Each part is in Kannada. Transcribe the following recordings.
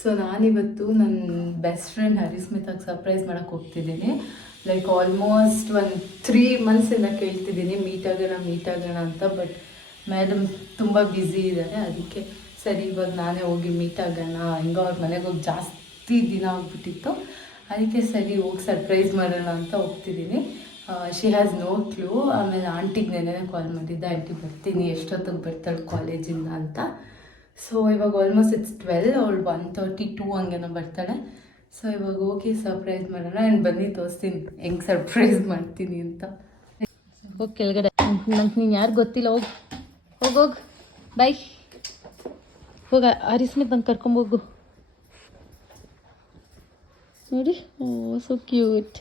ಸೊ ನಾನಿವತ್ತು ನನ್ನ ಬೆಸ್ಟ್ ಫ್ರೆಂಡ್ ಹರಿಸ್ಮಿತಾಗೆ ಸರ್ಪ್ರೈಸ್ ಮಾಡೋಕ್ಕೆ ಹೋಗ್ತಿದ್ದೀನಿ. ಲೈಕ್ ಆಲ್ಮೋಸ್ಟ್ ಒಂದು 3 ಮಂತ್ಸಿಂದ ಕೇಳ್ತಿದ್ದೀನಿ ಮೀಟ್ ಆಗೋಣ ಅಂತ. ಬಟ್ ಮೇಡಮ್ ತುಂಬ ಬ್ಯುಸಿ ಇದ್ದಾರೆ, ಅದಕ್ಕೆ ಸರಿ ಇವಾಗ ನಾನೇ ಹೋಗಿ ಮೀಟ್ ಆಗೋಣ. ಹಿಂಗೋ ಅವ್ರ ಮನೆಗೆ ಹೋಗಿ ಜಾಸ್ತಿ ದಿನ ಆಗ್ಬಿಟ್ಟಿತ್ತು, ಅದಕ್ಕೆ ಸರಿ ಹೋಗಿ ಸರ್ಪ್ರೈಸ್ ಮಾಡೋಣ ಅಂತ ಹೋಗ್ತಿದ್ದೀನಿ. She has no clue. ಆಮೇಲೆ ಆಂಟಿಗೆ ನೆನ್ನೆ ಕಾಲ್ ಮಾಡಿದ್ದೆ, ಆಂಟಿ ಬರ್ತೀನಿ ಎಷ್ಟೊತ್ತಿಗೆ ಬರ್ತಾಳೆ ಕಾಲೇಜಿಂದ ಅಂತ. ಸೊ ಇವಾಗ ಆಲ್ಮೋಸ್ಟ್ ಇಟ್ಸ್ 12, ಅವಳು 1:32 ಹಂಗೇನೋ ಬರ್ತಾಳೆ. ಸೊ ಇವಾಗ ಹೋಗಿ ಸರ್ಪ್ರೈಸ್ ಮಾಡೋಣ. ನಾನು ಬನ್ನಿ ತೋರಿಸ್ತೀನಿ ಹೆಂಗೆ ಸರ್ಪ್ರೈಸ್ ಮಾಡ್ತೀನಿ ಅಂತ. ಹೋಗಿ ಕೆಳಗಡೆ, ನಂಗೆ ನೀನು ಯಾರು ಗೊತ್ತಿಲ್ಲ, ಹೋಗೋಗಿ ಬೈ ಹೋಗ. ಹರಿಸ್ಮಿತ್ ನಂಗೆ ಕರ್ಕೊಂಬೋಗು. ನೋಡಿ, ಓ ಸೊ ಕ್ಯೂಟ್.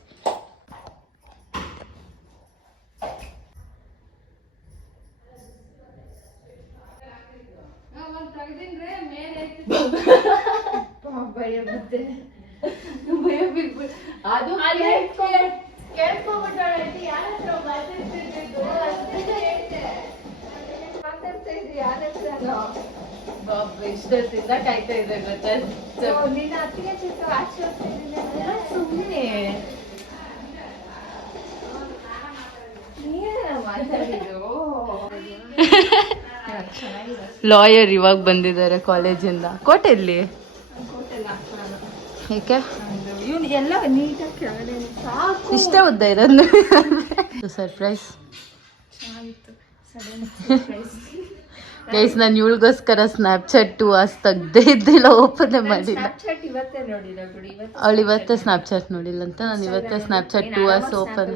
ಇಷ್ಟೊತ್ತಿಂದ ಕಾಯ್ತಾ ಇದ್ರೆ ಗೊತ್ತಾ, ಸುಮ್ಮನೆ ಲಾಯರ್ ಇವಾಗ ಬಂದಿದ್ದಾರೆ ಕಾಲೇಜಿಂದ. ಕೋಟೆಯಲ್ಲಿ ಏಕೆ ಇಷ್ಟೇ ಉದ್ದ ಇರೋದು ಸರ್ಪ್ರೈಸ್. ಗೈಸ್, ನಾನು ಇವಳಿಗೋಸ್ಕರ ಸ್ನ್ಯಾಪ್ಚಾಟ್ 2 hours ತೆಗ್ದೇ ಇದ್ದಿಲ್ಲ, ಓಪನ್ ಮಾಡಿಲ್ಲ. ಅವಳು ಇವತ್ತೇ ಸ್ನ್ಯಾಪ್ಚಾಟ್ ನೋಡಿಲ್ಲ ಅಂತ ನಾನು ಇವತ್ತೇ ಸ್ನ್ಯಾಪ್ಚಾಟ್ 2 hours ಓಪನ್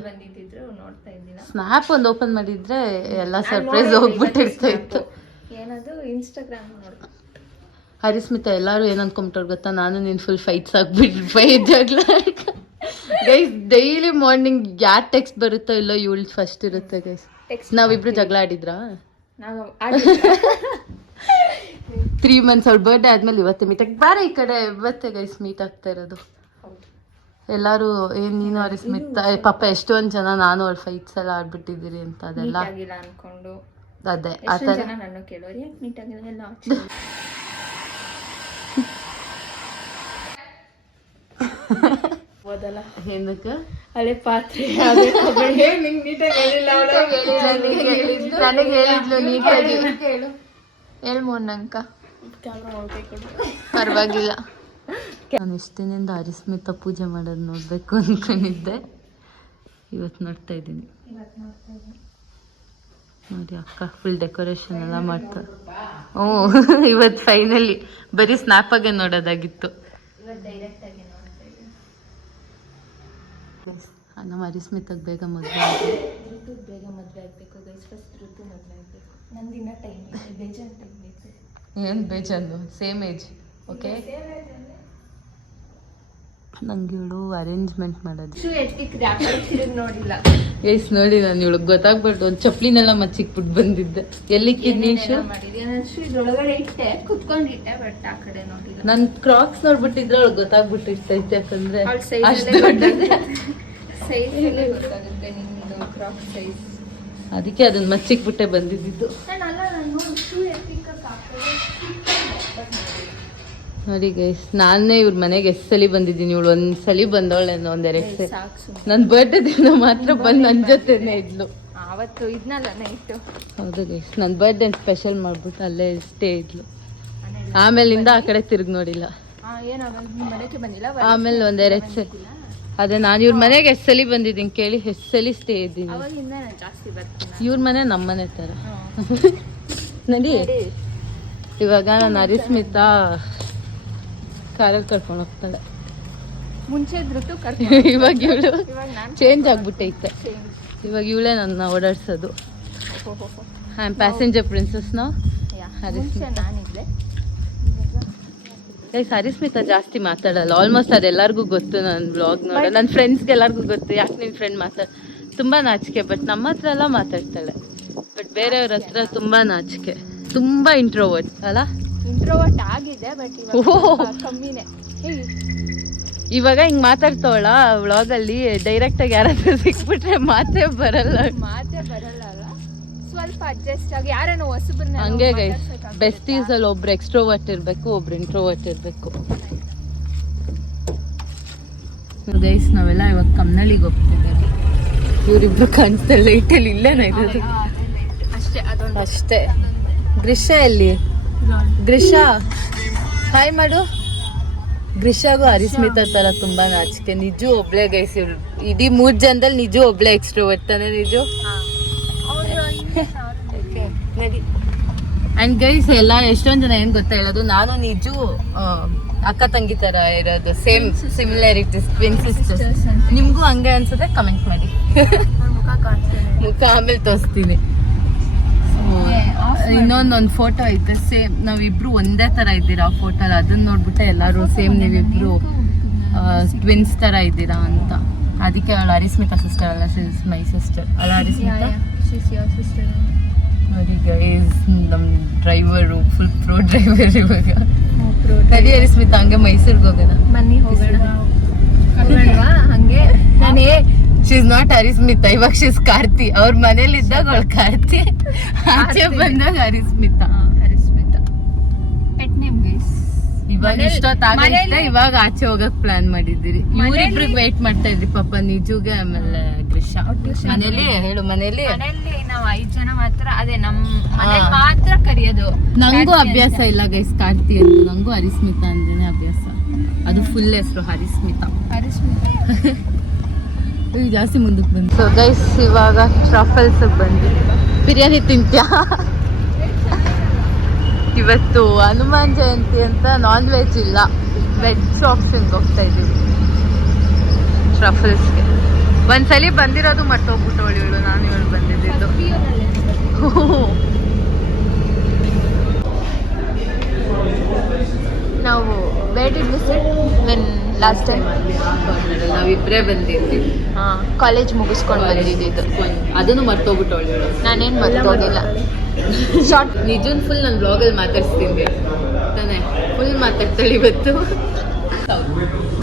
ಸ್ನ್ಯಾಪ್ ಒಂದು ಓಪನ್ ಮಾಡಿದ್ರೆ ಎಲ್ಲ ಸರ್ಪ್ರೈಸ್ ಹೋಗ್ಬಿಟ್ಟಿರ್ತಾ ಇತ್ತು. ಹರಿಸ್ಮಿತಾ ಎಲ್ಲರೂ ಏನು ಅನ್ಕೊಂಬಿಟ್ಟವ್ರು ಗೊತ್ತಾ, ನಾನು ನೀನು ಫುಲ್ ಫೈಟ್ಸ್ ಫೈಟ್ ಜಗಳ. ಗೈಸ್ ಡೈಲಿ ಮಾರ್ನಿಂಗ್ ಯಾರು ಟೆಕ್ಸ್ಟ್ ಬರುತ್ತೋ ಇಲ್ಲೋ ಇವಳು ಫಸ್ಟ್ ಇರುತ್ತೆ. ಗೈಸ್ ನಾವಿಬ್ರು ಜಗಳ ಆಡಿದ್ರಾ 3 months ಅವಳ ಬರ್ಡೇ ಆದ್ಮೇಲೆ ಇವತ್ತೇ ಮೀಟ್ ಆಗಿ ಬಾರ ಈ ಕಡೆ. ಇವತ್ತೇ ಗೈಸ್ ಮೀಟ್ ಆಗ್ತಾ ಇರೋದು. ಎಲ್ಲರೂ ಏನ್ ನೀನು ಹರಿಸ್ಮಿತಾ ಪಾಪ ಎಷ್ಟೊಂದು ಜನ ನಾನು ಅವ್ಳ ಫೈಟ್ಸ್ ಎಲ್ಲ ಆಡ್ಬಿಟ್ಟಿದ್ದೀರಿ ಅಂತ ಅದೆಲ್ಲ ಅದೇ ಆ ಥರ. ಏನಕ್ಕೆ ಹಳೆ ಪಾತ್ರೆ ನನಗೆ ಹೇಳಿದ್ಲು ನೀಟಾಗಿ ಹೇಳ್ಮೋನಂಕ ಪರವಾಗಿಲ್ಲ. ನಾನು ಇಷ್ಟು ದಿನದಿಂದ ಹರಿಸ್ಮಿತಾ ಪೂಜೆ ಮಾಡೋದು ನೋಡಬೇಕು ಅಂದ್ಕೊಂಡಿದ್ದೆ, ಇವತ್ತು ನೋಡ್ತಾ ಇದ್ದೀನಿ. ನೋಡಿ ಅಕ್ಕ ಫುಲ್ ಡೆಕೋರೇಷನ್ ಎಲ್ಲ ಮಾಡ್ತಾರೆ. ಇವತ್ತು ಫೈನಲಿ ಬರೀ ಸ್ನ್ಯಾಪಾಗೆ ನೋಡೋದಾಗಿತ್ತು. ನಮ್ಮ ಹರಿಸ್ಮಿತಾಗ ಬೇಗ ಮದುವೆ ಆಗಬೇಕು ಗೈಸ್. ಫಸ್ಟ್ ಋತು ಮದುವೆ ಆಗಬೇಕು. ನಂದಿನ ಟೈಮ್ ಇದೆ, ಬೇಜಾನ್ ಟೈಮ್ ಇದೆ. ಏನು ಬೇಜಾನು, ಸೇಮ್ ಏಜ್. ಓಕೆ, ನಂಗೆ ಇವಳು ಅರೇಂಜ್ಮೆಂಟ್ ಮಾಡೋದು ನೋಡಿಲ್ಲ ಗೈಸ್. ನೋಡಿ ನಾನು ಇವಳು ಗೊತ್ತಾಗ್ಬಾರ್ದು ಒಂದು ಚಪ್ಲಿನೆಲ್ಲ ಮಚ್ಚಿಕ್ಬಿಟ್ಟು ಬಂದಿದ್ದೆ. ಎಲ್ಲಿಕ್ಕಿದ್ ನೀನು ನನ್ನ ಕ್ರಾಕ್ಸ್ ನೋಡ್ಬಿಟ್ಟಿದ್ರೆ ಅವಳು ಗೊತ್ತಾಗ್ಬಿಟ್ಟಿರ್ತೈತೆ, ಯಾಕಂದ್ರೆ ಅಷ್ಟು ದೊಡ್ಡದೆ ಅದಕ್ಕೆ ಅದನ್ನ ಮಚ್ಚಿಕ್ಬಿಟ್ಟೆ ಬಂದಿದ್ದು. ನೋಡಿ ಗೈಸ್, ನಾನೇ ಇವ್ರ ಮನೆಗೆ ಎಷ್ಟು ಸಲ ಬಂದಿದ್ದೀನಿ. ಇವಳು ಒಂದ್ಸಲಿ ಬಂದವಳೆ, ಒಂದೆರಡು ಸಲ. ನನ್ನ ಬರ್ಡೇ ದಿನ ಮಾತ್ರ ಬಂದು ನನ್ನ ಜೊತೆನೇ ಇದ್ಲು. ಹೌದು ಗೈಸ್, ನನ್ನ ಬರ್ಡೇ ಸ್ಪೆಷಲ್ ಮಾಡ್ಬಿಟ್ಟು ಅಲ್ಲೇ ಸ್ಟೇ ಇದ್ಲು. ಆಮೇಲಿಂದ ಆ ಕಡೆ ತಿರುಗಿ ನೋಡಿಲ್ಲ. ಆಮೇಲೆ ಒಂದೆರಡು ಸಲ ಅದೇ ನಾನು ಇವ್ರ ಮನೆಗೆ ಎಷ್ಟು ಸಲ ಬಂದಿದ್ದೀನಿ ಕೇಳಿ, ಎಷ್ಟು ಸಲ ಸ್ಟೇ ಇದ್ದೀನಿ. ಇವ್ರ ಮನೆ ನಮ್ಮ ಮನೆ ಥರ. ನಡಿ ಇವಾಗ ನಾನು ಹರಿಸ್ಮಿತಾ ಕಾರಲ್ಲಿ ಕರ್ಕೊಂಡು ಹೋಗ್ತಾಳೆ. ಮುಂಚೆ ಇವಾಗ ಇವಳು ಚೇಂಜ್ ಆಗ್ಬಿಟ್ಟೈತೆ. ಇವಾಗ ಇವಳೇ ನನ್ನ ಓಡಾಡ್ಸೋದು. ಐ ಆಮ್ ಪ್ಯಾಸೆಂಜರ್ ಪ್ರಿನ್ಸಸ್ ನಾವು. ಹರಿಸ್ಮಿತಾ ಗೈಸ್, ಹರಿಸ್ಮಿತಾ ಜಾಸ್ತಿ ಮಾತಾಡಲ್ಲ ಆಲ್ಮೋಸ್ಟ್, ಅದೆಲ್ಲರಿಗೂ ಗೊತ್ತು. ನನ್ನ ಬ್ಲಾಗ್ ನೋಡ ನನ್ನ ಫ್ರೆಂಡ್ಸ್ಗೆ ಎಲ್ಲರಿಗೂ ಗೊತ್ತು. ಯಾಕೆ ನಿನ್ನ ಫ್ರೆಂಡ್ ತುಂಬ ನಾಚಿಕೆ. ಬಟ್ ನಮ್ಮ ಹತ್ರ ಎಲ್ಲ ಮಾತಾಡ್ತಾಳೆ, ಬಟ್ ಬೇರೆಯವ್ರ ಹತ್ರ ತುಂಬ ನಾಚಿಕೆ, ತುಂಬ ಇಂಟ್ರೋವರ್ಟ್ ಅಲ್ಲ. ಇಂಟ್ರೋವರ್ಟ್ ಆಗಿದೆ ಬಟ್ ಕಮ್ಮಿನೇ. ಇವಾಗ ಹಿಂಗೆ ಮಾತಾಡ್ತಾವಳ ವ್ಲಾಗಲ್ಲಿ, ಡೈರೆಕ್ಟಾಗಿ ಯಾರಾದ್ರೂ ಸಿಕ್ಬಿಟ್ರೆ ಮಾತೇ ಬರಲ್ಲ. ಅಲ್ಲ ಸ್ವಲ್ಪ ಅಡ್ಜಸ್ಟ್ ಆಗಿ ಯಾರನ್ನು ಹೊಸಬ್ರನ್ನ ಹಂಗೆ ಗೈಸ್ ಬೆಸ್ಟೀಸ್ ಅಲ್ಲಿ ಒಬ್ರು ಎಕ್ಸ್ಟ್ರೋವರ್ಟ್ ಇರಬೇಕು ಒಬ್ರು ಇಂಟ್ರೋವರ್ಟ್ ಇರಬೇಕು. ಗೈಸ್ ನಾವೆಲ್ಲ ಇವಾಗ ಕಮ್ನಳ್ಳಿಗೆ ಹೋಗ್ತಿದ್ದೀವಿ. ಇವರಿಬ್ರು ಕಾಣಿಸ್ತಾ ಲೈಟಲ್ಲಿ ಇಲ್ಲೇನ ಇರೋದು ಅಷ್ಟೇ ಅದೊಂದು ಅಷ್ಟೇ. ಗ್ರಿಷಾ ಎಲ್ಲಿ? ಗ್ರಿಷಾ ಹಾಯ್ ಮಾಡು. ಗ್ರಿಷಾಗೂ ಹರಿಸ್ಮಿತಾ ತರ ತುಂಬಾ ನಾಚಿಕೆ. ನಿಜು ಒಬ್ಳೆ ಗೈಸ್ ಇವ್ರು ಇಡೀ 3 ಜನದಲ್ಲಿ ನಿಜು ಒಬ್ಳೆ ಎಕ್ಸ್ಟ್ರೋವರ್ಟ್ ತಾನೆ ನಿಜು. ಅಂಡ್ ಗೈಸ್ ಎಲ್ಲ ಎಷ್ಟೊಂದ್ ಜನ ಏನ್ ಗೊತ್ತಾ ಹೇಳೋದು, ನಾನು ನಿಜು ಅಕ್ಕ ತಂಗಿ ತರ ಇರೋದು, ಸೇಮ್ ಸಿಮಿಲಾರಿಟೀಸ್, ಟ್ವಿನ್ ಸಿಸ್ಟರ್ಸ್. ನಿಮ್ಗೂ ಹಂಗೆ ಅನ್ಸುತ್ತೆ ಕಮೆಂಟ್ ಮಾಡಿ. ಮುಖ ಆಮೇಲೆ ತೋರಿಸ್ತೀನಿ. ಇನ್ನೊಂದೊಂದು ಫೋಟೋ ಐತೆ ಸೇಮ್, ನಾವಿಬ್ರು ಒಂದೇ ತರ ಇದ್ದೀರಾ ಆ ಫೋಟೋಲ್. ಅದನ್ನ ನೋಡ್ಬಿಟ್ಟೆ ಎಲ್ಲರೂ ಸೇಮ್ ನೀವಿಬ್ರು ಟ್ವಿನ್ಸ್ ತರ ಇದ್ದೀರಾ ಅಂತ. ಅದಕ್ಕೆ ಅವಳು ಹರಿಸ್ಮಿತಾ ಸಿಸ್ಟರ್ ಅಲ್ಲ, ಶಿಸ್ ಮೈ ಸಿಸ್ಟರ್ ಅಲ್ಲ ಹರಿಸ್ಮಿತಾ. ನೋಡಿ ಗೈಸ್ ನಮ್ಮ ಡ್ರೈವರು ಫುಲ್ ಪ್ರೋ ಡ್ರೈವರ್ ಇವಾಗ. ಸರಿ ಹರಿಸ್ಮಿತಾ ಹಂಗೆ ಮೈಸೂರಿಗೆ ಹೋಗೋಣ. ಬನ್ನಿ ಹೋಗೋಣ ಹಂಗೆ. ನಾನೇ ಶೀಸ್ ನಾಟ್ ಹರಿಸ್ಮಿತಾ, ಇವಾಗ ಶೀಸ್ ಕಾರ್ತಿ. ಅವ್ರ ಮನೇಲಿ ಇದ್ದಾಗ ಅವಳು ಕಾರ್ತಿ, ಆಚೆ ಬಂದಾಗ ಹರಿಸ್ಮಿತಾ. ಹರಿಸ್ಮಿತಾ ಪೆಟ್ ನೇಮ್ ಗೈಸ್. ಇವಾಗ ಇಷ್ಟೊತ್ತಾಗೈತೆ, ಇವಾಗ ಆಚೆ ಹೋಗಕ್ ಪ್ಲಾನ್ ಮಾಡಿದ್ದೀರಿ. ಇವ್ರಿಬ್ರಿಗೆ ವೇಟ್ ಮಾಡ್ತಾ ಇದ್ರಿ ಪಾಪ, ನಿಜುಗೆ ಆಮೇಲೆ ಗ್ರಿಷಾ. ಮನೇಲಿ ಹೇಳು, ಮನೇಲಿ ನಾವು 5 ಜನ ಮಾತ್ರ. ಅದೇ ನಮ್ ಮನೇಲಿ ಮಾತ್ರ ಕರೆಯೋದು. ನಂಗೂ ಅಭ್ಯಾಸ ಇಲ್ಲ ಗೈಸ್ ಕಾರ್ತಿ ಅಂತ, ನಂಗೂ ಹರಿಸ್ಮಿತಾ ಅಂದ್ರೇನೆ ಅಭ್ಯಾಸ. ಅದು ಫುಲ್ ಹೆಸರು ಹರಿಸ್ಮಿತಾ. ಜಾಸ್ತಿ ಮುಂದಕ್ಕೆ ಬಂದು. ಸೊ ಗೈಸ್ ಇವಾಗ ಟ್ರಫಲ್ಸ್ ಬಂದ್ವಿ. ಬಿರಿಯಾನಿ ತಿಂತ್ಯಾ? ಇವತ್ತು ಹನುಮಾನ್ ಜಯಂತಿ ಅಂತ ನಾನ್ ವೆಜ್ ಇಲ್ಲ, ವೆಜ್ ಶಾಪ್ಸಿಂಗ್ ಹೋಗ್ತಾ ಇದ್ದೀವಿ ಟ್ರಫಲ್ಸ್ಗೆ. ಒಂದ್ಸಲಿ ಬಂದಿರೋದು ಮರ್ತೋಗ್ಬಿಟ್ಟವಳು ಇವಳು, ನಾನು ಇವಳು ಬಂದಿದ್ದು. ನಾವು where did we sit when last time? ನಾವಿಬ್ರೇ ಬಂದಿದ್ವಿ. ಕಾಲೇಜ್ ಮುಗಿಸ್ಕೊಂಡು ಬಂದಿದ್ದು. ಅದನ್ನು ಮರ್ತೋಗ್ಬಿಟ್ಟವಳು ಇವಳು. ನಾನೇನು ಮರ್ತೋಗಿಲ್ಲ. ಶಾರ್ಟ್ ನಿಜನ್ ಫುಲ್ ನನ್ನ ಬ್ಲಾಗಲ್ಲಿ ಮಾತಾಡ್ಸ್ತೀನಿ ತಾನೆ, ಫುಲ್ ಮಾತಾಡ್ತಾಳೆ ಇವತ್ತು.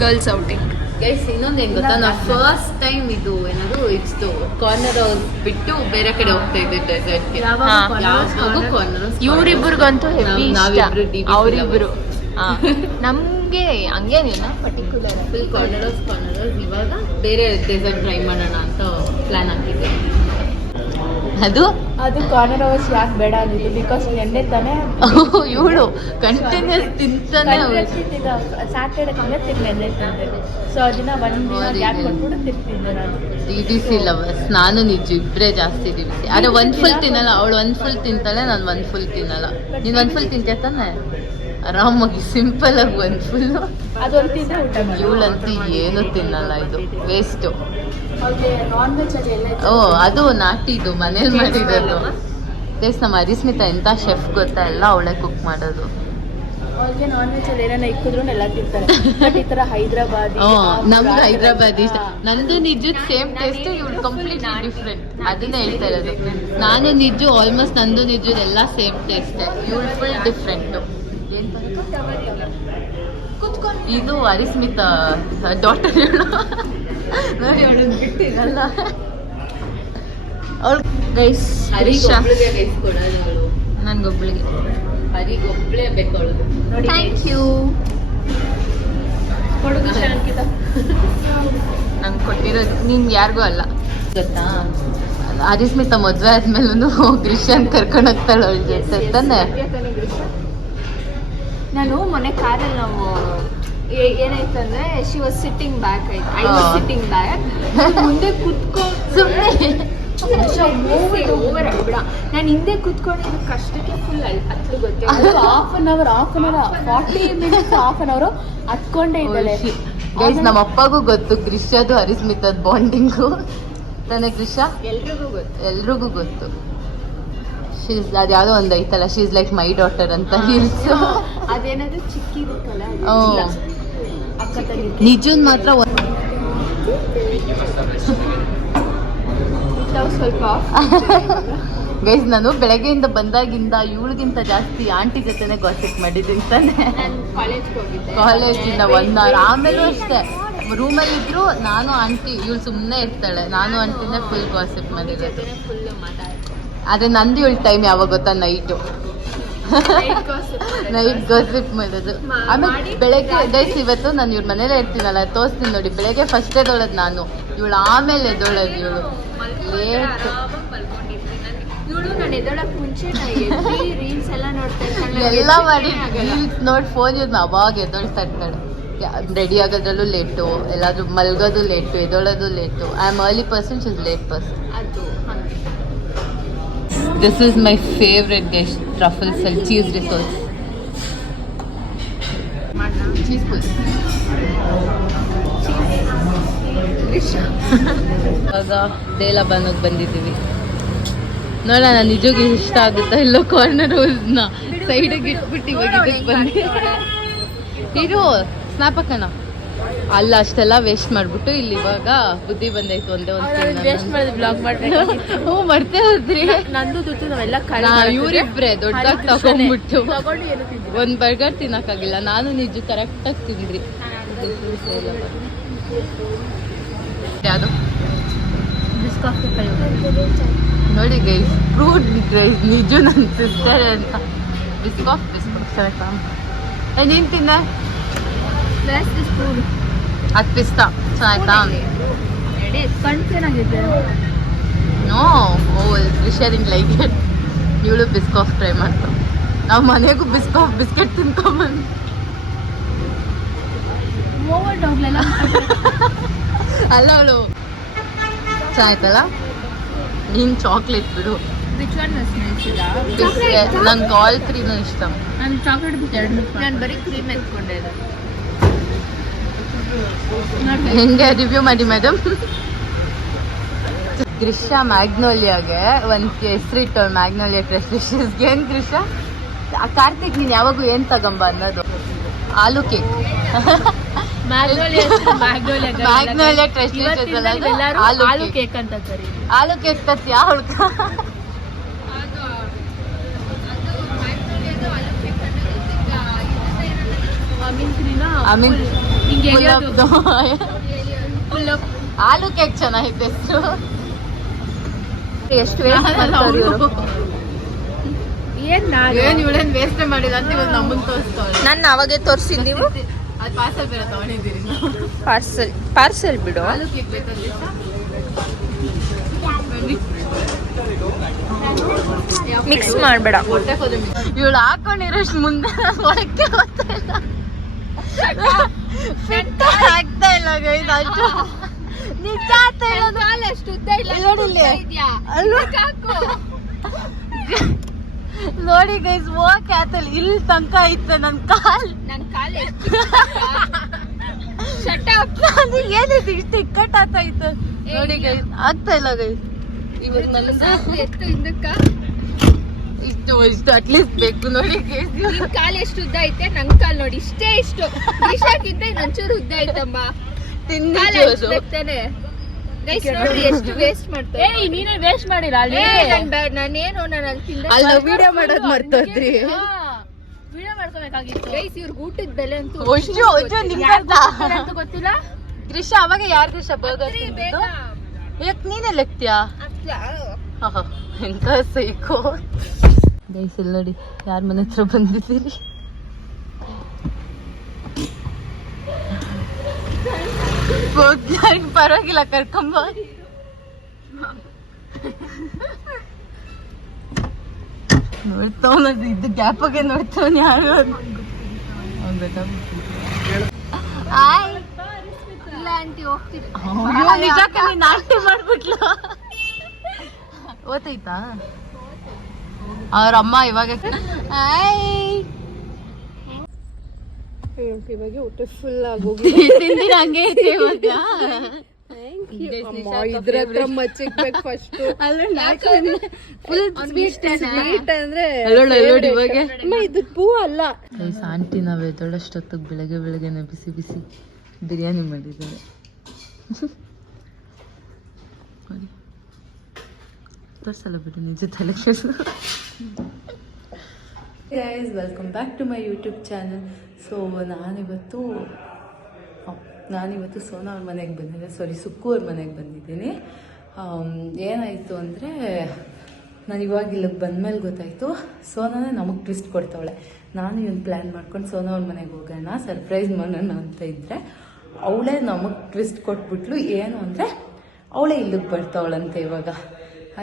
ಗರ್ಲ್ಸ್ ಔಟಿಂಗ್ ಗೈಸ್ ಇನ್ನೊಂದು ಏನು ಗೊತ್ತಾ, ನಾವು ಫಸ್ಟ್ ಟೈಮ್ ಇದು ಏನದು ಇಷ್ಟು ಕಾರ್ನರ್ ಹೌಸ್ ಬಿಟ್ಟು ಬೇರೆ ಕಡೆ ಹೋಗ್ತಾ ಇದ್ದೆ ಡೆಸರ್ಟ್ಗೆ. ಕಾರ್ನರ್ ಇವ್ರಿಬ್ರಿಗಂತೂ ಹೆವಿ ನಾವಿಬ್ರು ಅವರಿಬ್ರು. ನಮ್ಗೆ ಹಂಗೇನಿಲ್ಲ ಪರ್ಟಿಕ್ಯುಲರ್ ಫುಲ್ ಕಾರ್ನರ್ ಹೌಸ್. ಇವಾಗ ಬೇರೆ ಡೆಸರ್ಟ್ ಟ್ರೈ ಮಾಡೋಣ ಅಂತ ಪ್ಲಾನ್ ಹಾಕಿದ್ದೆ. ಅದು ಕಾರ್ನರ್ ಹೌಸ್ ಯಾಕೆ ಬೇಡ ಆಗಿದ್ದು, ಬಿಕಾಸ್ ಎಣ್ಣೆ ತಾನೇ ಇವಳು ಕಂಟಿನ್ಯೂಸ್ ತಿಂತಾನೆ. ಸ್ಯಾಟರ್ಡೆ ಹಂಗೆ ಎಣ್ಣೆ ತಿಂದೆ. ಸೊ ಅದನ್ನ ಒಂದಿನ ಗ್ಯಾಪ್ ಕೊಟ್ಬಿಟ್ಟು ತಿಂತಿದ್ದೆ ನಾನು. DBC ಲವರ್ಸ್ ನಾನು ನಿಜ ಇಬ್ಬರೇ ಜಾಸ್ತಿ DBC. ಆದರೆ ಒಂದು ಫುಲ್ ತಿನ್ನಲ್ಲ. ಅವಳು ಒಂದು ಫುಲ್ ತಿಂತಾಳೆ, ನಾನು ಒಂದು ಫುಲ್ ತಿನ್ನಲ್ಲ. ನೀನು ಒಂದು ಫುಲ್ ತಿಂತೀಯ ತಾನೆ? ಆರಾಮಾಗಿ ಸಿಂಪಲ್ ಆಗಿ ಒಂದು ಫುಲ್ಲು. ಅದೊಂದು ತಿಂದರೆ ಊಟ ಮಾಡಿ. ಇವಳಂತೂ ಏನು ತಿನ್ನಲ್ಲ, ಇದು ವೇಸ್ಟು. ನಾನ್ ವೆಜ್ ಅಲ್ಲಿ ಎಲ್ಲ ಓ ಅದು ನಾಟಿದು ಮನೇಲಿ ಮಾಡಿರೋದು. ಗೈಸ್ ನಮ್ಮ ಹರಿಸ್ಮಿತಾ ಎಂಥ ಶೆಫ್ ಗೊತ್ತಾ, ಎಲ್ಲ ಅವಳೇ ಕುಕ್ ಮಾಡೋದು. ಅವ್ರಿಗೆ ನಾನ್ ವೆಜ್ ಅಲ್ಲಿ ಏನಾನ ಇಕ್ಕಿದ್ರು ಎಲ್ಲ ತಿಂತಾರೆ. ಬಟ್ ಈ ತರ ಹೈದ್ರಾಬಾದಿ, ನಮ್ದು ಹೈದ್ರಾಬಾದ್ ಇಷ್ಟ. ನಂದು ನಿಜದ ಸೇಮ್ ಟೇಸ್ಟ್, ಇವಳು ಕಂಪ್ಲೀಟ್ಲಿ ಡಿಫ್ರೆಂಟ್. ಅದನ್ನೇ ಹೇಳ್ತಾ ಇರೋದು. ನಾನು ನಿಜು ಆಲ್ಮೋಸ್ಟ್ ನಂದು ನಿಜದ ಎಲ್ಲ ಸೇಮ್ ಟೇಸ್ಟ್, ಇವಳು ಫುಲ್ ಡಿಫ್ರೆಂಟು. ಇದು ಹರಿಸ್ಮಿತಾ ಡಾಟರ್ ಹೇಳು ನೋಡಿ, ಅವಳನ್ನು ಬಿಟ್ಟಿರಲ್ಲ ಅವಳು. ಗೈಸ್ ನನ್ಗೊಬ್ಳಿಗೆ ಹರಿಗೊಬ್ಳೇ ಬೇಕು ಅವಳು. Thank you. ನಂಗೆ ಕೊಟ್ಟಿರೋದು ನಿನ್ಗೆ ಯಾರಿಗೂ ಅಲ್ಲ ಗೊತ್ತಾ. ಹರಿಸ್ಮಿತಾ ಮದುವೆ ಆದ್ಮೇಲೂ ಗ್ರಿಷನ್ ಕರ್ಕೊಂಡು ಹೋಗ್ತಾಳೆ ಅವಳ ಜೊತೆ ತಾನೆ. ನಾನು ಮೊನ್ನೆ ಕಾರಲ್ಲಿ ನಾವು ಏನಾಯ್ತಂದ್ರೆ she was sitting back. I was sitting back. ಮುಂದೆ ಕುತ್ಕೊಂಡು ಸುಮ್ಮನೆ ನಾನು ಹಿಂದೆ ಕುತ್ಕೊಂಡಿದ್ದು ಕಷ್ಟಕ್ಕೆ ಫುಲ್ ಹತ್ತು ಗೊತ್ತಿಲ್ಲ. ಹಾಫ್ ಅನ್ ಅವರ್ 40 minutes ಹತ್ಕೊಂಡೇ ಇದ್ದಾಳೆ. ಗೈಸ್ ನಮ್ಮ ಅಪ್ಪಗೂ ಗೊತ್ತು ಗ್ರಿಷಾದು ಹರಿಸ್ಮಿತಾದ ಬಾಂಡಿಂಗು ತಾನೆ. ಗ್ರಿಷಾ ಎಲ್ರಿಗೂ ಗೊತ್ತು. ಶೀಸ್ ಅದು ಯಾವುದೋ ಒಂದು ಐತಲ್ಲ, ಶೀಸ್ ಲೈಕ್ ಮೈ ಡಾಟರ್ ಅಂತ ರೀಲ್ಸ್. ಅದೇನಾದ್ರು ಚಿಕ್ಕಿರುತ್ತಲ್ಲ ಅಕ್ಕ ತಂಗಿ. ನಿಜನ್ ಮಾತ್ರ ಸ್ವಲ್ಪ ಗೈಸ್ ನಾನು ಬೆಳಗ್ಗೆಯಿಂದ ಬಂದಾಗಿಂದ ಇವಳಿಗಿಂತ ಜಾಸ್ತಿ ಆಂಟಿ ಜೊತೆನೆ ಗಾಸಿಪ್ ಮಾಡಿದ್ದೀನಿ ತಾನೆ. ಕಾಲೇಜಿಂದ 1 hour. ಆಮೇಲೂ ಅಷ್ಟೇ ರೂಮಲ್ಲಿ ಇದ್ರು ನಾನು ಆಂಟಿ, ಇವಳು ಸುಮ್ಮನೆ ಇರ್ತಾಳೆ, ನಾನು ಆಂಟಿನೇ ಫುಲ್ ಗಾಸಿಪ್ ಮಾಡಿರೋದು. ಆದರೆ ನಂದು ಇವಳು ಟೈಮ್ ಯಾವಾಗ ಗೊತ್ತಾ, ನೈಟು ನೈಟ್ ಗಾಸಿಪ್ ಮಾಡೋದು. ಆಮೇಲೆ ಬೆಳಗ್ಗೆ ಎದ್ದೈಸಿ ಇವತ್ತು ನಾನು ಇವ್ರ ಮನೇಲೇ ಇರ್ತೀನಲ್ಲ, ತೋರಿಸ್ತೀನಿ ನೋಡಿ. ಬೆಳಗ್ಗೆ ಫಸ್ಟ್ ಎದ್ದೋಳದು ನಾನು, ಇವಳು ಆಮೇಲೆ ಎದ್ದೋಳದು ಇವಳು ಲೇಟ್. ಇವಳು ನಾನು ಎದ್ದೋಳಕ್ಕೆ ಮುಂಚೆ ರೀಲ್ಸ್ ಎಲ್ಲ ನೋಡ್ತಾ ಎಲ್ಲ ಮಾಡಿ ರೀಲ್ಸ್ ನೋಡಿ ಫೋನ್ ಯೂಸ್ ಅವಾಗ ಎದ್ದೋಳ್ತಾ ಇರ್ತಾಳೆ. ರೆಡಿ ಆಗೋದ್ರಲ್ಲೂ ಲೇಟು, ಎಲ್ಲಾದ್ರೂ ಮಲ್ಗೋದು ಲೇಟು, ಎದ್ದೋಳೋದು late. I am early person, she is late person. ಅದು This is my favorite dish, truffles and cheese rissoles. Cheese pulse. ಇವಾಗ ದೇಲಾಬಾನಿಗೆ ಬಂದಿದ್ದೀವಿ. ನೋಡೋಣ ನಿಜವಾಗಿ ಇಷ್ಟ ಆಗುತ್ತಾ ಇಲ್ಲೋ. ಕಾರ್ನರ್ ರೋಲ್ಸ್ನ ಸೈಡಿಗೆ ಇಟ್ಬಿಟ್ಟು ಇವಾಗ ಇದಕ್ಕೆ ಬಂದಿ. ಇರು ಸ್ನಾಪ್ ಹಾಕೋಣ. ಅಲ್ಲ ಅಷ್ಟೆಲ್ಲ ವೇಸ್ಟ್ ಮಾಡ್ಬಿಟ್ಟು ಇಲ್ಲಿ ಇವಾಗ ಬುದ್ಧಿ ಬಂದೈತು. ಒಂದೇ ಒಂದು ಬ್ಲಾಗ್ ಹ್ಞೂ ಮರ್ತೇ ಹೋದ್ರಿ. ನಂದು ದುಡ್ಡು ನಾವೆಲ್ಲ ಇವರಿಬ್ರೆ ದೊಡ್ಡದಾಗಿ ತಗೊಂಡ್ಬಿಟ್ಟು ಒಂದು ಬರ್ಗರ್ ತಿನ್ನಕ್ಕಾಗಿಲ್ಲ. ನಾನು ನಿಜ ಕರೆಕ್ಟಾಗಿ ತಿಂದ್ರಿ. ಯಾವುದು ನೋಡಿ ಗೈಸ್, ಫ್ರೂಟ್ ಗೈಸ್, ನಿಜ ನನ್ನ ಸಿಸ್ಟರ್ ಅಂತ. ಬಿಸ್ಕಾಫ್ ಚೆನ್ನಾಗಿ ನೀನು ತಿಂದ ಅದು ಪಿಸ್ತಾ ಚೆನ್ನಾಯ್ತಾ? ಚೆನ್ನಾಗಿದೆ. No sharing like it. ಇವಳು ಬಿಸ್ಕಾಫ್ ಟ್ರೈ ಮಾಡ್ತಾವೆ. ನಾವು ಮನೆಗೂ ಬಿಸ್ಕೆಟ್ ತಿನ್ಕೊಂಬಂದು ಅಲ್ಲ ಅವಳು ಚೆನ್ನಾಯ್ತಲ್ಲ. ನೀನು ಚಾಕ್ಲೇಟ್ ಬಿಡು. ನಂಗೆ ಆಲ್ ತ್ರೀನೂ ಇಷ್ಟ. ನಾನು ಚಾಕ್ಲೇಟ್ ನಾನು ಬರೀ ಕ್ರೀಮ್ ಎತ್ಕೊಂಡೆ. ಹೆಂಗೆ ರಿವ್ಯೂ ಮಾಡಿ ಮೇಡಮ್? ಗ್ರಿಷಾ ಮ್ಯಾಗ್ನೋಲಿಯಾಗೆ ಒಂದು ಹೆಸರಿಟ್ಟು, ಮ್ಯಾಗ್ನೋಲಿಯಾ ಟ್ರೆಸ್ ಡಿಶಸ್ಗೆ. ಏನು ಗ್ರಿಷಾ, ಕಾರ್ತಿಕ್ ನೀನು ಯಾವಾಗೂ ಏನು ತಗೊಂಬ ಅನ್ನೋದು? ಆಲೂ ಕೇಕ್. ಮ್ಯಾಗ್ನೋಲಿಯಾ ಟ್ರೆಸ್ ಡಿಶಸ್ ಆಲೂ ಕೇಕ್ ಅಂತ ಸರಿ. ಆಲೂ ಕೇಕ್ ತತ್ಯಾ ಹುಡ್ಕ? ಆಲೂ ಕೇಕ್ ಚೆನ್ನಾಗಿದೆ ಹೆಸರು. ಎಷ್ಟು ಏನು ಇವಳೇನು ವೇಸ್ಟ್ ಮಾಡಿಲ್ಲ ಅಂತ ಇವಾಗ ನಮ್ಮನ್ನು ತೋರಿಸ್ತಾಳೆ. ನಾನು ಅವಾಗೆ ತೋರಿಸಿದ್ದು. ನೀವು ಅದು ಪಾರ್ಸಲ್ ಬೇರೆ ತಗೊಂಡಿದ್ದೀರಿ. ಪಾರ್ಸಲ್ ಬಿಡು. ಆಲೂ ಕೇಕ್ ಬೇಕಂದ್ರೆ ಮಿಕ್ಸ್ ಮಾಡಬೇಡ. ಇವಳು ಹಾಕೊಂಡಿರೋಷ್ಟು ಮುಂದೆ ಒಳಕ್ಕೆ ಗೊತ್ತಿಲ್ಲ. ಫಿಟ್ ಆಗ್ತಾ ಇಲ್ಲ ಗೈಸ್. ಅಷ್ಟು ನಿಜ ಅಂತ ಹೇಳೋದು. ಅಷ್ಟು ಉದ್ದ ಇಲ್ಲ ನೋಡಿ ಗೈಸ್, ಓಕೆ ಆತಲ್ಲ ಇಲ್ಲಿ ತನಕ ಐತೆ ನನ್ನ ಕಾಲ್. ಏನಿದೆ ಇಷ್ಟು ಇಕ್ಕಟ್ ಆತಾಯ್ತು ನೋಡಿ ಗೈಸ್. ಆಗ್ತಾ ಇಲ್ಲ ಗೈಸ್. ಇವಾಗ ನನಗೆ ಇಷ್ಟು ಅಟ್ಲೀಸ್ಟ್ ಬೇಕು ನೋಡಿ ಗೈಸ್. ಕಾಲು ಎಷ್ಟು ಉದ್ದ ಐತೆ, ನನ್ ಕಾಲ್ ನೋಡಿ ಇಷ್ಟೇ. ಇಷ್ಟು ದಿಶಾಕ್ಕಿಂತ ಇನ್ನೊಂಚೂರು ಉದ್ದ ಐತಮ್ಮ. ಎಷ್ಟು ವೇಸ್ಟ್ ಮಾಡ್ತಾರೆ. ನೀನೇ ವೇಸ್ಟ್ ಮಾಡಿಲ್ಲ. ನಾನೇನು ನಾನು ಅಲ್ಲಿ ತಿಂದ ಅಲ್ಲ ವಿಡಿಯೋ ಮಾಡೋದು ಮರ್ತೋದ್ರಿ. Video ಮಾಡ್ಕೋಬೇಕಾಗಿತ್ತು guys. ಇವ್ರಿಗೆ ಊಟದ ಬೆಲೆ ಅಂತೂ ಗೊತ್ತಿಲ್ಲ. ಗ್ರಿಷಾ ಅವಾಗ ಯಾರು ಗ್ರಿಷಾ ಬರ್ಗರ್ ಯಾಕೆ ನೀನೇ ಲೆಕ್ತಿಯಾ? ಎಂತ ಸೈಕೋ ಗೈಸ್. ಇಲ್ಲಿ ನೋಡಿ ಯಾರ ಮನೆ ಹತ್ರ ಬಂದಿದ್ದೀರಿ. ಪರವಾಗಿಲ್ಲ ಕರ್ಕೊಂಬ. ನೋಡ್ತಾವ ಇದು ಗ್ಯಾಪಾಗೆ ನೋಡ್ತಾವನ್ ಯಾರು. ನಿಜಕ್ಕೆ ನೀನ್ ಆಂಟಿ ಮಾಡ್ಬಿಟ್ಲು. ಓತೈತಾ ಅವ್ರ ಅಮ್ಮ ಇವಾಗ? ಇವಾಗ ಊಟ ಫುಲ್ ಆಗೋಗಿ ತಿಂದಿರ ಹಂಗೆ ಐತೆ ಇವಾಗ. ಇದ್ರ ಹತ್ರ ಮಚ್ಚಿಕ್ಬೇಕು ಫಸ್ಟ್. ಫುಲ್ ಸ್ವೀಟ್ ಅಂದ್ರೆ ಇವಾಗ ಇದು ಪೂ ಅಲ್ಲ. ಆಂಟಿ ನಾವೇ ದೊಡ್ಡಷ್ಟೊತ್ತಿಗೆ ಬೆಳಗ್ಗೆನೆ ಬಿಸಿ ಬಿಸಿ ಬಿರಿಯಾನಿ ಮಾಡಿದ್ದಾರೆ. ತೋರ್ಸಲ್ಲ ಬಿಡು ನಿಜ ತಲೆ ಕೆಲ್ಸ. Guys welcome back to my YouTube channel. So ನಾನಿವತ್ತು ಸೋನಾ ಅವ್ರ ಮನೆಗೆ ಬಂದಿದ್ದೆ, ಸಾರಿ ಸುಕ್ಕು ಅವ್ರ ಮನೆಗೆ ಬಂದಿದ್ದೀನಿ. ಏನಾಯಿತು ಅಂದರೆ ನಾನು ಇವಾಗ ಇಲ್ಲಿಗೆ ಬಂದಮೇಲೆ ಗೊತ್ತಾಯಿತು ಸೋನಾನೇ ನಮಗೆ ಟ್ವಿಸ್ಟ್ ಕೊಡ್ತಾವಳೆ. ನಾನು ಇವನು ಪ್ಲ್ಯಾನ್ ಮಾಡ್ಕೊಂಡು ಸೋನಾ ಅವ್ರ ಮನೆಗೆ ಹೋಗೋಣ ಸರ್ಪ್ರೈಸ್ ಮಾಡೋಣ ಅಂತ ಇದ್ದರೆ ಅವಳೇ ನಮಗೆ ಟ್ವಿಸ್ಟ್ ಕೊಟ್ಬಿಟ್ಲು. ಏನು ಅಂದರೆ ಅವಳೇ ಇಲ್ಲಿಗೆ ಬರ್ತಾವಳಂತೆ ಇವಾಗ.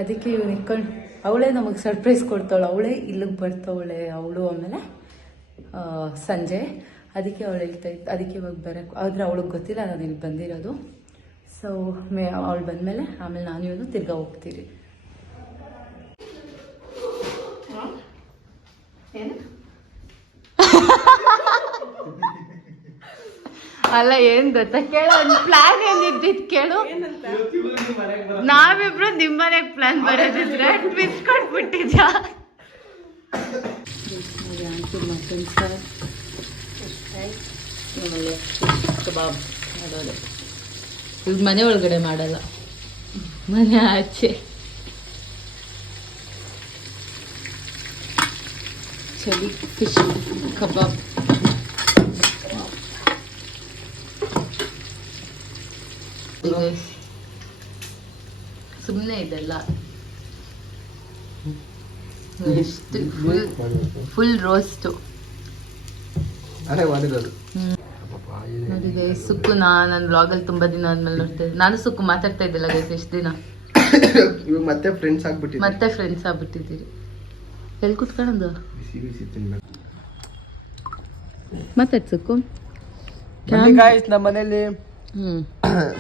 ಅದಕ್ಕೆ ಇವನು ಇಟ್ಕೊಂಡು ಅವಳೇ ನಮಗೆ ಸರ್ಪ್ರೈಸ್ ಕೊಡ್ತಾವಳೆ, ಅವಳೇ ಇಲ್ಲಿಗೆ ಬರ್ತಾವಳೆ ಅವಳು. ಆಮೇಲೆ ಸಂಜೆ ಅದಕ್ಕೆ ಅವಳು ಹೇಳ್ತಾ ಇತ್ತು, ಅದಕ್ಕೆ ಇವಾಗ ಬರೋಕ್ಕೆ ಆದರೆ ಅವಳಿಗೆ ಗೊತ್ತಿಲ್ಲ ನಾನು ಇಲ್ಲಿ ಬಂದಿರೋದು. ಸೊ ಅವಳು ಬಂದಮೇಲೆ ಆಮೇಲೆ ನಾನು ಇವನು ತಿರ್ಗಾ ಹೋಗ್ತೀರಿ. ಅಲ್ಲ ಏನ್ ಗೊತ್ತಾ ಕೇಳು, ಒಂದು ಪ್ಲಾನ್ ಏನಿದ್ದಿತ್ತು ಕೇಳು. ನಾವಿಬ್ರು ನಿಮ್ಮನೆಗೆ ಪ್ಲಾನ್ ಬರೋದಿದ್ರೆ ಟ್ವಿಸ್ಟ್ ಕೊಟ್ಬಿಟ್ಟಿದ್ಯಾ. ಮಟನ್ ಸಾರ್ ಆಮೇಲೆ ಕಬಾಬ್ ಮಾಡೋದು. ಇವ್ರು ಮನೆ ಒಳಗಡೆ ಮಾಡಲ್ಲ, ಮನೆ ಆಚೆ. ಚಳಿ ಫಿಶ್ ಕಬಾಬ್. ಸುಮ್ಮನೆ ಇದೆಲ್ಲ ಎಷ್ಟು ಫುಲ್ ರೋಸ್ಟು ನೋಡಿ ಗೈಸ್. ಸುಕ್ಕು ನನ್ನ ವ್ಲಾಗಲ್ಲಿ ತುಂಬಾ ದಿನ ಆದ್ಮೇಲೆ ನೋಡ್ತಾ ಇದ್ದೆ. ನಾನು ಸುಕ್ಕು ಮಾತಾಡ್ತಾ ಇದ್ದಿಲ್ಲ ಗೈಸ್ ಎಷ್ಟು ದಿನ. ಮತ್ತೆ ಫ್ರೆಂಡ್ಸ್ ಆಗ್ಬಿಟ್ಟಿದ್ದೀರಿ. ಎಲ್ಲಿ ಕುತ್ಕೊಳ್ಳೋದು ಮಾತಾಡ್ ಸುಕ್ಕು. ನಮ್ಮ ಮನೇಲಿ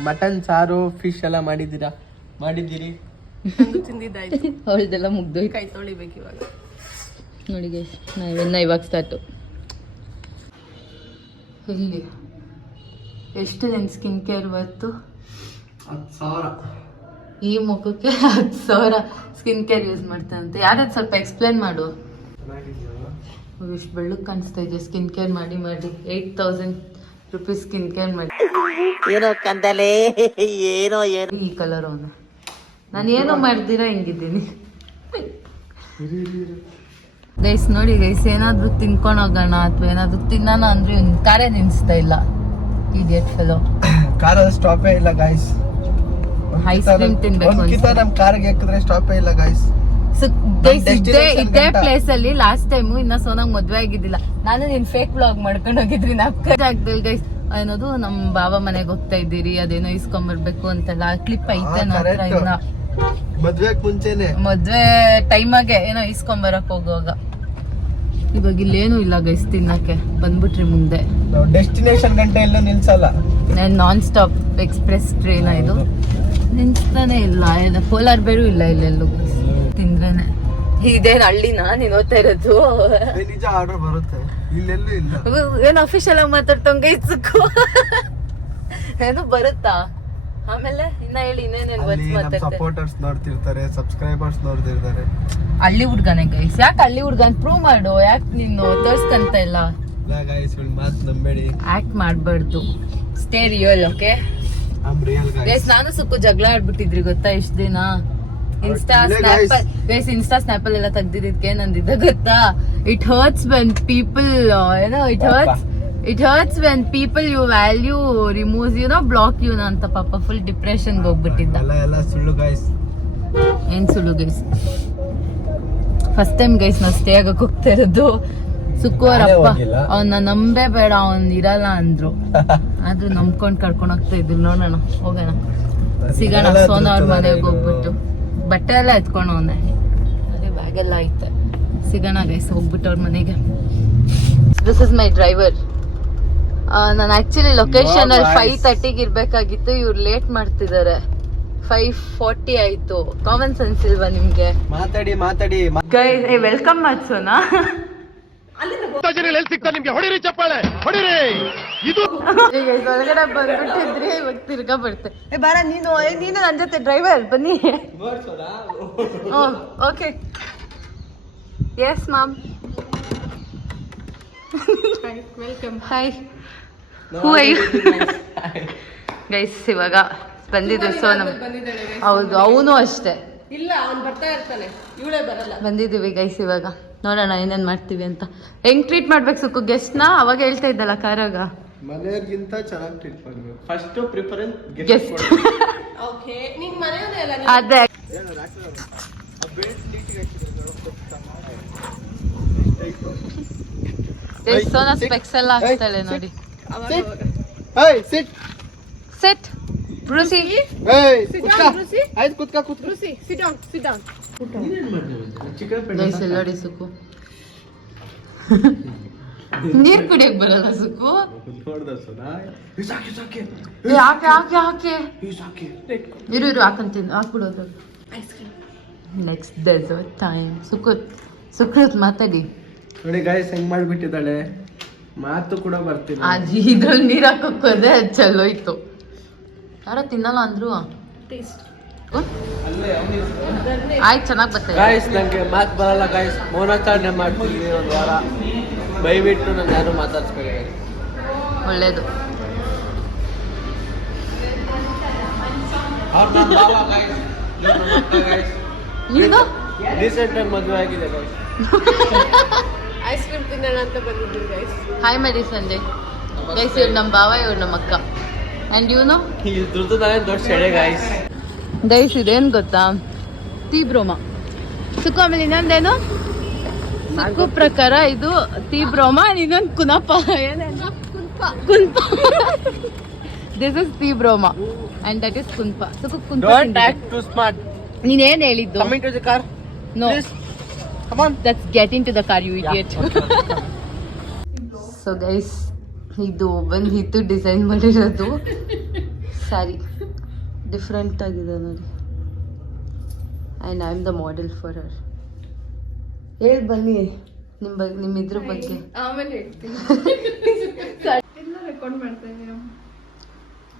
ಮಟನ್ ಸಾರು ಫಿಶ್ ಎಲ್ಲ ಮಾಡಿದ್ದೀರಿ. ಅವಳದೆಲ್ಲ ಮುಗ್ದೋಯ್ತು, ಕೈ ತೊಳಿಬೇಕು ಇವಾಗ. ನೋಡಿ ಗೈಸ್ ನಾವೆಲ್ಲ ಇವಾಗ ಸ್ಟಾರ್ಟು. ಇಲ್ಲಿ ಎಷ್ಟು ದಿನ ಸ್ಕಿನ್ ಕೇರ್ ಬರ್ತು? 10,000 ಈ ಮುಖಕ್ಕೆ 10,000 ಸ್ಕಿನ್ ಕೇರ್ ಯೂಸ್ ಮಾಡ್ತಾನಂತೆ. ಯಾವ್ದಾದ್ರು ಸ್ವಲ್ಪ ಎಕ್ಸ್ಪ್ಲೇನ್ ಮಾಡು. ಇಷ್ಟು ಬೆಳ್ಳಕ್ಕೆ ಕಾಣಿಸ್ತಾ ಇದೆ ಸ್ಕಿನ್ ಕೇರ್ ಮಾಡಿ 8,000 ರುಪೀಸ್ ಸ್ಕಿನ್ ಕೇರ್ ಮಾಡಿ. ಏನೋ ಕಂದಲೆ ಏನೋ ಈ ಕಲರ್ ಅವನು. ನಾನು ಏನೋ ಮಾಡ್ದಿರಾ ಹಿಂಗಿದ್ದೀನಿ ಗೈಸ್. ನೋಡಿ ಗೈಸ್, ಏನಾದ್ರು ತಿನ್ಕೊಂಡು ಹೋಗೋಣ ಅಥವಾ ಏನಾದ್ರು ತಿನ್ನೋಣ ಅಂದ್ರೆ ಇವ್ನು ಕಾರೇ ನಿಲ್ಲಿಸ್ತಾ ಇಲ್ಲ. Idiot fellow. ಕಾರಲ್ಲಿ ಸ್ಟಾಪೇ ಇಲ್ಲ ಗೈಸ್. ಐಸ್ ಕ್ರೀಮ್ ತಿನ್ಬೇಕು ನಮ್ಮ ಕಾರ್ಗೆ ಹಾಕಿದ್ರೆ ಸ್ಟಾಪೇ ಇಲ್ಲ ಗೈಸ್. ಇದೇ ಪ್ಲೇಸ್ ಅಲ್ಲಿ ಲಾಸ್ಟ್ ಟೈಮ್ ಇನ್ನ ಸೋನಾಗ್ ಮದ್ವೆ ಆಗಿದ್ದಿಲ್ಲ. ನಾನು ನಿನ್ ಫೇಕ್ ಬ್ಲಾಗ್ ಮಾಡ್ಕೊಂಡು ಹೋಗಿದ್ರಿ ನಾಪ್ಕದಲ್ಲಿ ಗೈಸ್. ಏನದು ನಮ್ ಬಾಬಾ ಮನೆಗೆ ಹೋಗ್ತಾ ಇದ್ದೀರಿ, ಅದೇನೋ ಇಸ್ಕೊಂಬರ್ಬೇಕು ಅಂತೆಲ್ಲ ಕ್ಲಿಪ್ ಐತೆ ನನ್ನ ಹತ್ರ. ಇನ್ನ ಮದ್ವೆ ಟೈಮಾಗೆ ಏನೋ ಇಸ್ಕೊಂಬರಕ್ ಹೋಗುವಾಗ. ಇವಾಗ ಇಲ್ಲೇನು ಇಲ್ಲ ಗೈಸ್ ತಿನ್ನಕ್ಕೆ. ಬಂದ್ಬಿಟ್ರಿ ಮುಂದೆ. ಡೆಸ್ಟಿನೇಷನ್ ಗಂಟೆ ಎಲ್ಲ ನಿಲ್ಸಲ್ಲ. ನಾನ್ ಸ್ಟಾಪ್ ಎಕ್ಸ್ಪ್ರೆಸ್ ಟ್ರೈನ್ ಇದು, ನಿಲ್ಸ್ತಾನೆ ಇಲ್ಲ. ಪೋಲಾರ್ ಬೇರು ಇಲ್ಲ ಇಲ್ಲೆಲ್ಲೂ ತಿಂದ್ರೇನೆ. ಇದೇನು ಹಳ್ಳಿನ ನೀನ್ ಓದ್ತಾ ಇರೋದು? ನಿಜ ಆರ್ಡರ್ ಬರುತ್ತೆ, ಇಲ್ಲೆಲ್ಲೂ ಇಲ್ಲ. ಏನು ಅಫಿಷಿಯಲ್ ಆಗಿ ಮಾತಾಡ್ತಂಗ ಇಸ್ಕು ಏನು ಬರುತ್ತಾ? ಆಮೇಲೆ ಇನ್ನ ಹೇಳಿ ಇನ್ನೇನೇನು ಸಪೋರ್ಟರ್ಸ್ ನೋಡ್ತಿರ್ತಾರೆ, ಸಬ್ಸ್ಕ್ರೈಬರ್ಸ್ ನೋಡ್ತಿರ್ತಾರೆ. ಹಳ್ಳಿ ಹುಡ್ಗನೇ ಗೈಸ್. ಯಾಕೆ ಹಳ್ಳಿ ಹುಡ್ಗನ್ ಪ್ರೂವ್ ಮಾಡು, ಯಾಕೆ ನೀನು ತೋರ್ಸ್ಕಂತ ಇಲ್ಲ? ಮಾತು ನಂಬೇಡಿ, ಆಕ್ಟ್ ಮಾಡ್ಬಾರ್ದು. Stay real. ಓಕೆ ಗೈಸ್, ನಾನು ಸುಕ್ಕು ಜಗಳ ಆಡ್ಬಿಟ್ಟಿದ್ರಿ ಗೊತ್ತಾ ಇಷ್ಟ ದಿನ. ಇನ್ಸ್ಟಾ ಸ್ನ್ಯಾಪ್ ಎಲ್ಲ ತೆಗ್ದಿದ್ದಕ್ಕೆ ಏನಂದಿದ್ದ ಗೊತ್ತಾ? It hurts when people it hurts when people you value removes block you ಅಂತ. ಪಾಪ ಫುಲ್ ಡಿಪ್ರೆಷನ್ಗೆ ಹೋಗ್ಬಿಟ್ಟಿದ್ದ. ಏನ್ ಸುಳ್ಳು ಗೈಸ್? ಫಸ್ಟ್ ಟೈಮ್ ಗೈಸ್ ನಾವು ಸ್ಟೇ ಆಗಕ್ ಹೋಗ್ತಾ ಇರೋದು. ಸುಕ್ಕುವರಪ್ಪ ಅವನ್ನ ನಂಬೇ ಬೇಡ, ಅವನ್ ಇರಲ್ಲ ಅಂದ್ರು. ಆದ್ರೂ ನಂಬ್ಕೊಂಡ್ ಕರ್ಕೊಂಡ್ ಹೋಗ್ತಾ ಇದ್ರು. ನೋಡೋಣ, ಹೋಗೋಣ, ಸಿಗೋಣ ಸೋನಾ ಅವ್ರ ಮನೆಗೆ ಹೋಗ್ಬಿಟ್ಟು. ಬಟ್ಟೆ ಎಲ್ಲ ಎತ್ಕೊಂಡು ಅವನೇ, ಅದೇ ಬ್ಯಾಗ್ ಎಲ್ಲ ಐತೆ. ಸಿಗೋಣ ಗೈಸ್ ಹೋಗ್ಬಿಟ್ಟು ಅವ್ರ ಮನೆಗೆ. This is my driver. ನಾನು ಆಕ್ಚುಲಿ ಲೊಕೇಶನ್ ಅಲ್ಲಿ 5:30 ಇರ್ಬೇಕಾಗಿತ್ತು. ಇವ್ರು ಲೇಟ್ ಮಾಡ್ತಿದ್ದಾರೆ. 5:40 ಆಯ್ತು. ಕಾಮನ್ ಸೆನ್ಸ್ ಇಲ್ವಾ ನಿಮ್ಗೆ? ಮಾತಾಡಿ ಗೈಸ್ ವೆಲ್ಕಮ್ ಮಾಡ್ಸೋನಾ? ಒಳಗಡೆ ಬಂದ್ಬಿಟ್ಟಿದ್ರಿ, ಇವಾಗ ತಿರ್ಗಾ ಬರ್ತೆ. ಬಾರ ನೀನು ನನ್ನ ಜೊತೆ ಡ್ರೈವರ್ ಬನ್ನಿ. Okay yes ma'am. Welcome. Hi, who are you guys? ಇವಾಗ ಬಂದಿದ್ದು ಸೋನಮ್. ಹೌದು, ಅವನು ಅಷ್ಟೇ. ಇಲ್ಲ, ಅವ್ನು ಬರ್ತಾ ಇರ್ತಾನೆ, ಇವಳೇ ಬರಲ್ಲ. ಬಂದಿದ್ದೀವಿ ಗೈಸ್. ಇವಾಗ ನೋಡೋಣ ಏನೇನ್ ಮಾಡ್ತೀವಿ ಅಂತ. ಹೆಂಗ್ ಟ್ರೀಟ್ ಮಾಡ್ಬೇಕು ಸುಕ್ಕು ಗೆಸ್ಟ್ ನ? ಅವಾಗ ಹೇಳ್ತಾ ಇದ್ದಲ್ಲ ಕಾರಾಗ, ಮನೆಯವರಿಗಿಂತ ಚೆನ್ನಾಗಿ ಟ್ರೀಟ್ ಮಾಡಬೇಕು. First preference guest. ಓಕೆ, ನಿನ್ ಮನೆಯವರೇ ಅಲ್ಲ? ಅದೇ ಸೋನಾ ಸ್ಪೆಕ್ಸ್ ಎಲ್ಲ ಹಾಕ್ತಾಳೆ ನೋಡಿ. Hey, sit. ಸೆಟ್ ಬ್ರೂಸಿ. Hey, kutka. ಆಯ್ತು ಕುತ್ಕ ಕುತ್ಕ. Sit down. ಚಿಕನ್ ಗೈಸ್ ಎಲ್ಲ ನೋಡಿ ಸುಕ್ಕು. ನೀರ್ ಕುಡಿಯಕ್ ಬರಲ್ಲ ಸುಕ್ಕು. ನೋಡ್ದ ಸೋನಾ. ಸಾಕೆ. ಯಾಕೆ ಇರು ಹಾಕಂತೀನಿ ಹಾಕ್ಬಿಡೋದು. Next dessert time. ಸುಕೃತ್ ಮಾತಾಡಿ. ನೋಡಿ ಗೈಸ್ ಹೆಂಗ್ ಮಾಡ್ಬಿಟ್ಟಿದ್ದಾಳೆ, ಮಾತು ಕೂಡ ಬರ್ತಿಲ್ಲ. ಅಜ್ಜಿ ಇದ್ರಲ್ಲಿ ನೀರ್ ಹಾಕೋದೆ ಚಲೋಯ್ತು. ಯಾರೋ ತಿನ್ನಲ್ಲ ಅಂದ್ರು. ಆಯ್ತು ಚೆನ್ನಾಗಿ ಬರ್ತದೆ. ಗೈಸ್ ನಂಗೆ ಮಾತು ಬರಲ್ಲ ಗೈಸ್, ಮೌನಾಚರಣೆ ಮಾಡ್ತೀನಿ ಒಂದು ವಾರ. ದಯವಿಟ್ಟು ನಾನು ಯಾರು ಮಾತಾಡ್ಸ್ಬೇಡಿ. ಒಳ್ಳೇದು. ನೀನು ರೀಸೆಂಟ್ ಆಗಿ ಮದುವೆ ಆಗಿದೆ ಗೈಸ್. ಐಸ್ ಕ್ರೀಮ್ ತಿನ್ನೋಣ ಅಂತ ಬಂದಿದ್ರು ಗೈಸ್. ಹಾಯ್ ಮಾಡಿ ಸಂಜಯ್. ಗೈಸ್ ಇವ್ರು ನಮ್ಮ ಭಾವ, ಇವ್ರು ನಮ್ಮ ಅಕ್ಕ. ಆ್ಯಂಡ್ ಇವನು ಇದ್ರದ್ದು ನಾನೇ ದೊಡ್ಡ ಸೆಡೆ ಗೈಸ್. ಗೈಸ್ ಇದೇನು ಗೊತ್ತಾ, ತೀಬ್ರೋಮ. ಸುಕ್ಕು ಆಮೇಲೆ ಇನ್ನೊಂದೇನು ಸುಕ್ಕು ಪ್ರಕಾರ ಇದು ತೀಬ್ರೋಮ, ಇನ್ನೊಂದು ಕುನಪ. ಏನೇನು ಕುನ್ಪ. ದಿಸ್ ಇಸ್ ತೀಬ್ರೋಮ ಆ್ಯಂಡ್ ದಟ್ ಇಸ್ ಕುನ್ಪ. ಸುಕ್ಕು ಕುನ್ಪ. Don't act too smart. ನೀನೇನು ಹೇಳಿದ್ದು? Coming to the car. No, Please. Come on. That's get in to the car, you idiot. So guys ಇದು ಬಂದು ಹಿತ್ತು ಡಿಸೈನ್ ಮಾಡಿರೋದು ಸ್ಯಾರಿ. ಡಿಫ್ರೆಂಟ್ ಆಗಿದೆ ನೋಡಿ. And I am the model for her. ಹೇಳಿ ಬನ್ನಿ ನಿಮ್ಮ ಇದ್ರ ಬಗ್ಗೆ. ಆಮೇಲೆ ಹೇಳ್ತೀನಿ. ಎಲ್ಲ ರೆಕಾರ್ಡ್ ಮಾಡ್ತಾ ಇದ್ದೀನಿ.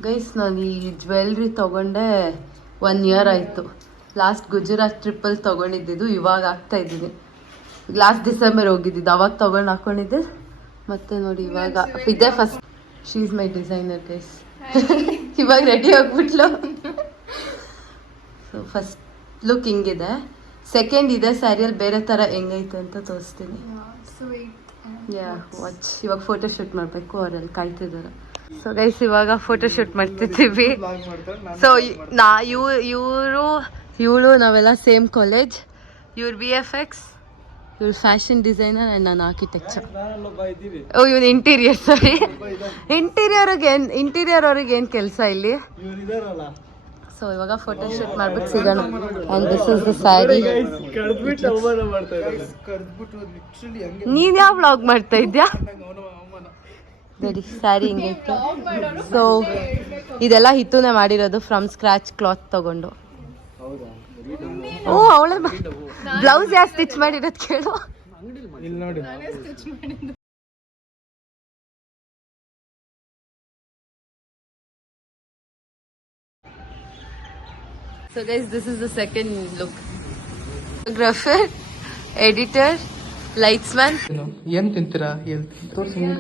ಗೈಸ್ ನಾನು ಈ ಜ್ಯುವೆಲ್ರಿ ತೊಗೊಂಡೆ 1 year ಆಯಿತು. ಲಾಸ್ಟ್ ಗುಜರಾತ್ ಟ್ರಿಪ್ಪಲ್ಲಿ ತೊಗೊಂಡಿದ್ದು, ಇವಾಗ ಆಗ್ತಾ ಇದ್ದೀನಿ. ಲಾಸ್ಟ್ ಡಿಸೆಂಬರ್ ಹೋಗಿದ್ದಿದ್ದು, ಅವಾಗ ತೊಗೊಂಡು ಹಾಕ್ಕೊಂಡಿದ್ದೆ. ಮತ್ತೆ ನೋಡಿ ಇವಾಗ ಇದೇ first. She is my designer guys. ಇವಾಗ ರೆಡಿ ಆಗಿಬಿಟ್ಲು. ಸೊ ಫಸ್ಟ್ ಲುಕ್ ಹಿಂಗಿದೆ. ಸೆಕೆಂಡ್ ಇದೆ ಸ್ಯಾರಿಯಲ್ಲಿ ಬೇರೆ ಥರ ಹೆಂಗೈತೆ ಅಂತ ತೋರಿಸ್ತೀನಿ. ಯಾ ವಾಚ್. ಇವಾಗ ಫೋಟೋ ಶೂಟ್ ಮಾಡಬೇಕು, ಅವರಲ್ಲಿ ಕಾಯ್ತಿದ್ದಾರೆ. ಸೊ ಗೈಸ್ ಇವಾಗ ಫೋಟೋ ಶೂಟ್ ಮಾಡ್ತಿದ್ದೀವಿ. ಸೊ ಇವಳು ನಾವೆಲ್ಲ ಸೇಮ್ ಕಾಲೇಜ್. ಇವ್ರು BFX, ಇವಳು ಫ್ಯಾಷನ್ ಡಿಸೈನರ್ ಆ್ಯಂಡ್ ನಾನು ಆರ್ಕಿಟೆಕ್ಚರ್. ಓ ಇವನು ಇಂಟೀರಿಯರ್. ಸಾರಿ, ಇಂಟೀರಿಯರ್ ಅವ್ರಿಗೆ ಏನು ಕೆಲಸ ಇಲ್ಲಿ. ಸೊ ಇವಾಗ ಫೋಟೋ ಶೂಟ್ ಮಾಡ್ಬಿಟ್ಟು ಸಿಗೋಣ. And this is the sari. ನೀನು ಯಾವ ವ್ಲಾಗ್ ಮಾಡ್ತಾ ಇದ್ಯಾ? ನೋಡಿ ಸ್ಯಾರಿ ಹಿಂಗೈತೆ. ಸೊ ಇದೆಲ್ಲ ಹಿತ್ತುನೇ ಮಾಡಿರೋದು, ಫ್ರಮ್ ಸ್ಕ್ರಾಚ್ ಕ್ಲಾತ್ ತಗೊಂಡು. ಓ ಅವಳೆ ಬ್ಲೌಸ್ ಯಾರು ಸ್ಟಿಚ್ ಮಾಡಿರೋದು ಕೇಳು. So guys, this is the second look. Photographer, editor, lightsman. ಏನ್ ತಿಂತೀರಾ?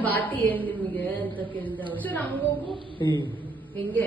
ಬಾಟಿ ಏನ್ ನಿಮಗೆ ಅಂತ ಕೇಳಿದವ. ಹೆಂಗೆ